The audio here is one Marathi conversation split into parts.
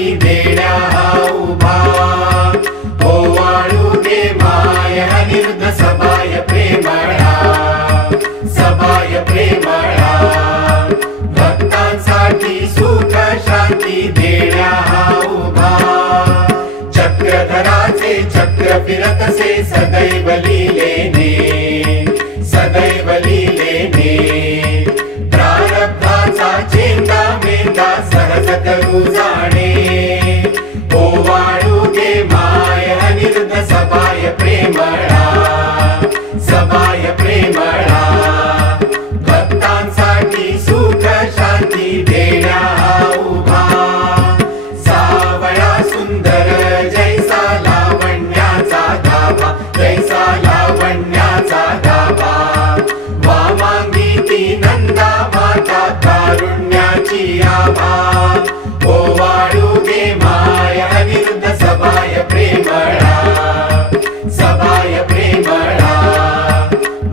शांती देण्या हा उभा ओवाळू दे माय अनिरुद्ध सभाय प्रेमळा सभाय प्रेमळा भक्तांसाठी सुख शांती देण्या हा उभा चक्रधराचे चक्र फिरतसे सदैव लीलेने सदैव लीलेने प्रारब्धाचा चेंदा मेंदा सहज करू जाणे ओवाळू दे माय अनिरुद्ध सभाय प्रेमळा सभाय प्रेमळा भक्तांसाठी सुख शांती देण्या हा उभा सावळा सुंदर जैसा लावण्याचा गाभा जैसा लावण्याचा गाभा वामांगी ती नंदा माता कारुण्याची आभा ओवाळू दे माय अनिरुद्ध सभाय प्रेमळा सभाय प्रेमळा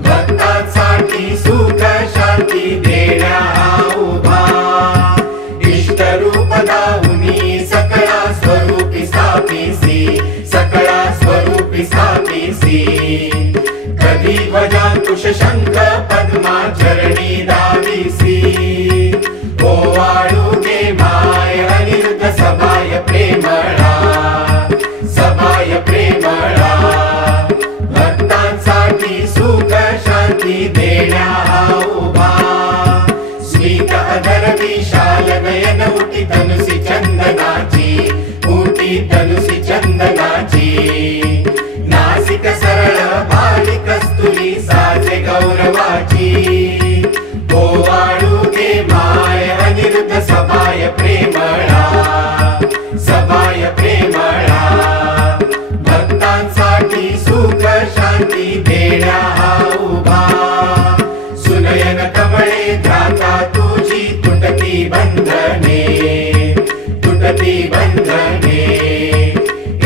भक्तांसाठी सुख शांती देण्या हा उभा इष्टरूप दाहुनी सकळा स्वरूपी सापीसी सकळा स्वरूपी सापीसी कधी वजांकुश शंख पद्मा चरणी दावीसी ओवाळू दे माय अनिरुद्ध सभाय प्रेमळा सभाय प्रेमळा भक्तांसाठी सुख शांती देण्या हा उभा स्मित अधर विशाल नयन उटी तनुसी चंदनाची उटी तनुसी चंदनाची नासिक सरळ भाली कस्तुरी साजे गौरवाची ओवाळू दे माय अनिरुद्ध सभाय प्रेमळा सभाय प्रेमळा भक्तांसाठी सुख शांती देण्या हा उभा सुनयन कमळे ध्याता तुझी तुटती बंधने तुटती बंधने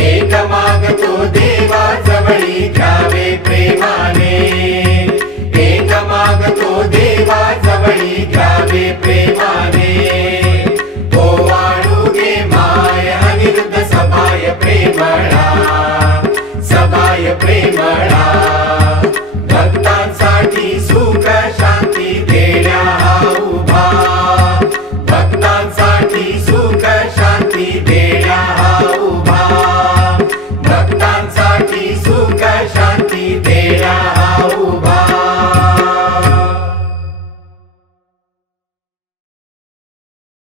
एक मागतो देवा जवळी घ्यावे प्रेमाने एक मागतो देवा जवळी घ्यावे प्रेमाने ओवाळू दे माय अनिरुद्ध सभाय प्रेमळा सभाय प्रेमळा भक्तांसाठी सुख शांती देण्या हा उभा भक्तांसाठी